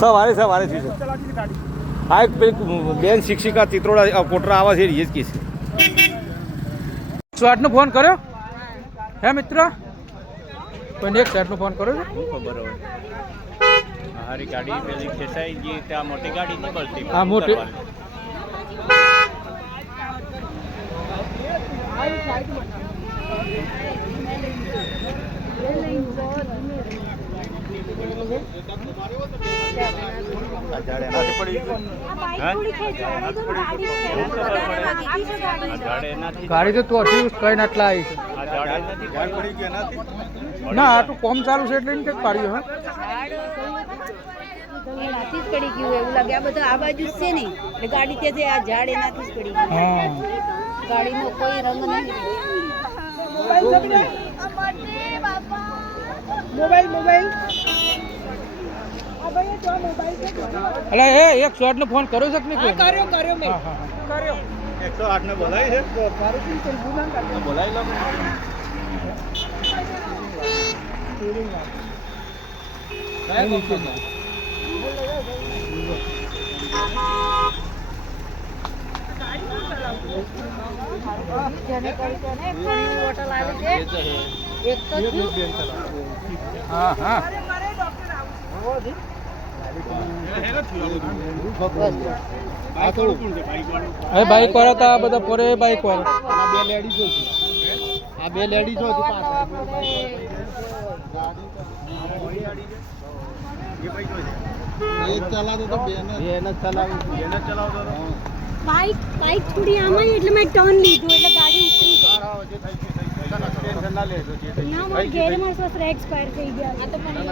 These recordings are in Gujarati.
સવારે થયું છે આ એક બેન શિક્ષિકા ચિત્રોડા કોટરા આવા છે એ જ કે છે 108 નો ફોન કર્યો હે મિત્ર કોઈને 108 નો ફોન કર્યો છે ખબર હોય હારી ગાડી પેલી ખેસાઈ ગઈ ત્યાં મોટી ગાડી નહીં મળતી હા મોટી ગાડી તો તું કઈ નાટલા આવી છે ના આ તો કોમ ચાલુ છે એટલે કંઈક પાડ્યું હા એનાથી જ પડી ગયું એવું લાગે આ બધા આ બાજુ છે નહીં એટલે ગાડી ત્યાં છે આ ઝાડ એનાથી જ પડી ગયું ગાડીનો કોઈ રંગ નહીં મોબાઈલ અલે એ 108 નો ફોન કર્યો છે કે નહીં કર્યો મેં કર્યો 108 ને બોલાય છે બોલાય લો હોટલ આવે છે એક તો હા હા હવે બાઈક વાળા તો આ બધા પોરે બાઈક વાળા આ બે લેડીઝો હતી પાછળ એક ચલાવતો તો બેન જ ચલાવતો બાઈક થોડી આમાં એટલે મેં ટર્ન લીધું એટલે ગાડી ઉતરી ગઈ ના મારા ઘેર મારા સસરા એક્સપાયર થઈ ગયા આ તો પણ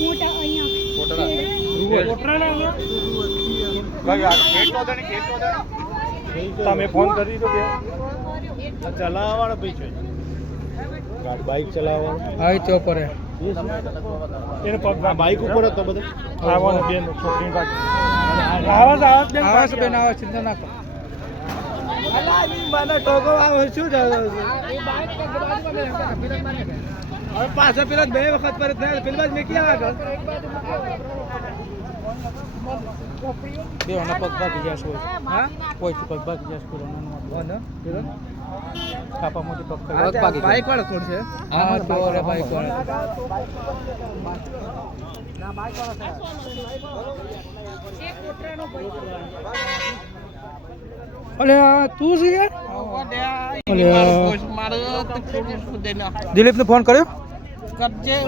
મોટા અહીંયા તમે ફોન કરી દો ચલાવવાળો ભાઈ છે બાઈક ચલાવવાનો હા તો પરે એને પગ બાઈક ઉપર હતો બધો આવવાનો બેન છોકરી આવાજ બેન આવાજ ચિંતા ના કરો મને ટોકો આવે શું હવે પાછા પેલા બે વખત પર પેલા મેં ક્યાં આગળ બે ઓના પગ ભાગી ગયા છે હા કોઈ પગ ભાગી ગયા છે કાપા મોટી પગ ભાગી બાઈક વાળો કોણ છે હા તો રે બાઈક વાળો ના બાઈક વાળો છે એક કોટરાનો ભાઈ અલે તું છે યાર દિલીપ ને ફોન કર્યો કરજે